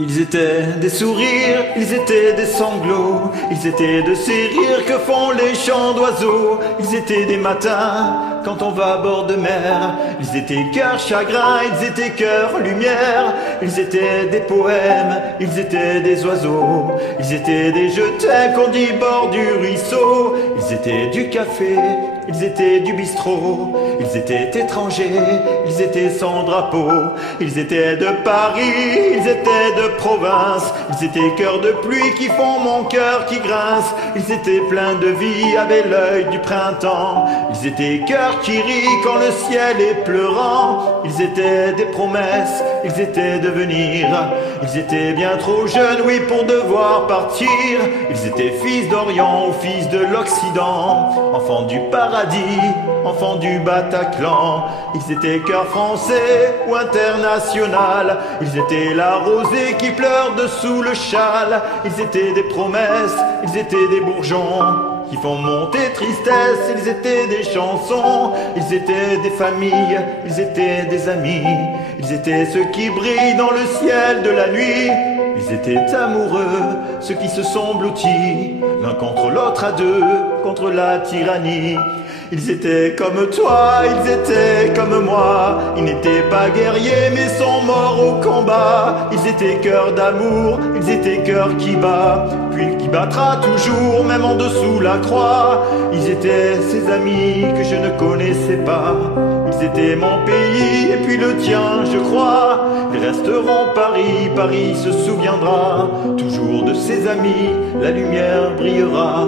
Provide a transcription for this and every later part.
Ils étaient des sourires, ils étaient des sanglots, ils étaient de ces rires que font les chants d'oiseaux. Ils étaient des matins quand on va à bord de mer, ils étaient cœur chagrin, ils étaient cœur lumière. Ils étaient des poèmes, ils étaient des oiseaux, ils étaient des je t'aime qu'on dit bord du ruisseau. Ils étaient du café, ils étaient du bistrot, ils étaient étrangers, ils étaient sans drapeau. Ils étaient de Paris, ils étaient de province, ils étaient cœurs de pluie qui font mon cœur qui grince. Ils étaient pleins de vie, avaient l'œil du printemps. Ils étaient cœurs qui rient quand le ciel est pleurant. Ils étaient des promesses, ils étaient de venir. Ils étaient bien trop jeunes, oui, pour devoir partir. Ils étaient fils d'Orient ou fils de l'Occident, enfants du paradis, enfants du Bataclan. Ils étaient cœur français ou international. Ils étaient la rosée qui pleure dessous le châle. Ils étaient des promesses, ils étaient des bourgeons qui font monter tristesse. Ils étaient des chansons, ils étaient des familles, ils étaient des amis. Ils étaient ceux qui brillent dans le ciel de la nuit. Ils étaient amoureux, ceux qui se sont blottis l'un contre l'autre à deux, contre la tyrannie. Ils étaient comme toi, ils étaient comme moi. Ils n'étaient pas guerriers mais sont morts au combat. Ils étaient cœurs d'amour, ils étaient cœurs qui bat, puis qui battra toujours, même en dessous la croix. Ils étaient ces amis que je ne connaissais pas. Ils étaient mon pays et puis le tien, je crois. Ils resteront Paris, Paris se souviendra toujours de ses amis, la lumière brillera.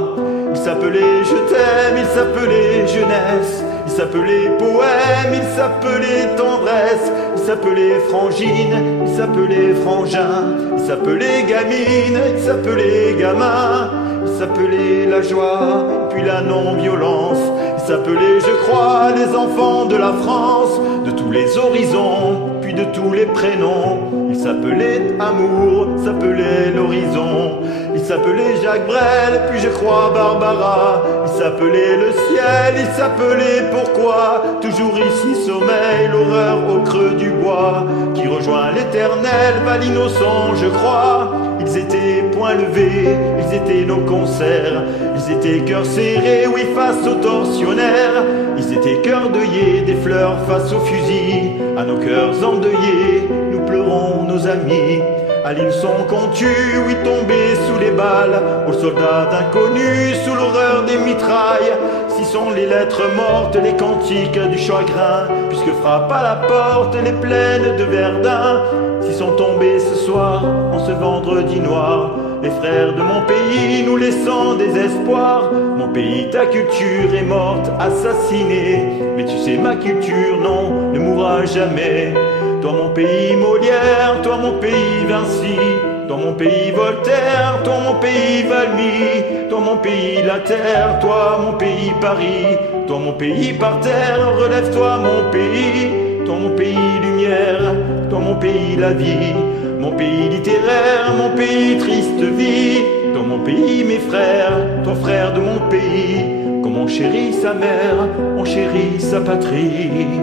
Il s'appelait je t'aime, il s'appelait jeunesse, il s'appelait poème, il s'appelait tendresse, il s'appelait frangine, il s'appelait frangin, il s'appelait gamine, il s'appelait gamin, il s'appelait la joie, puis la non-violence. Il s'appelait, je crois, les enfants de la France, de tous les horizons, puis de tous les prénoms. Il s'appelait amour, s'appelait l'horizon. Il s'appelait Jacques Brel, puis je crois Barbara. Il s'appelait le ciel, il s'appelait pourquoi. Toujours ici sommeille l'horreur au creux du bois, qui rejoint l'éternel, va l'innocent, je crois. Ils étaient poings levés, ils étaient nos concerts. Ils étaient cœurs serrés, oui, face aux tortionnaires. Ils étaient cœurs deuillés, des fleurs face aux fusils. À nos cœurs endeuillés, nous pleurons nos amis. À l'île sont contus, oui, tombés sous les balles. Aux soldats d'inconnus, sous l'horreur des mitrailles. Si sont les lettres mortes, les cantiques du chagrin, puisque frappe à la porte les plaines de Verdun. Si sont tombés ce soir, en ce vendredi noir, les frères de mon pays nous laissant des espoirs. Mon pays, ta culture est morte, assassinée. Mais tu sais, ma culture, non, ne mourra jamais. Toi mon pays Molière, toi mon pays Vinci, toi mon pays Voltaire, toi mon pays Valmy, toi mon pays la terre, toi mon pays Paris, toi mon pays par terre, relève-toi mon pays, toi mon pays lumière, toi mon pays la vie, mon pays littéraire, mon pays triste vie, toi mon pays mes frères, toi frère de mon pays, comme on chérit sa mère, on chérit sa patrie.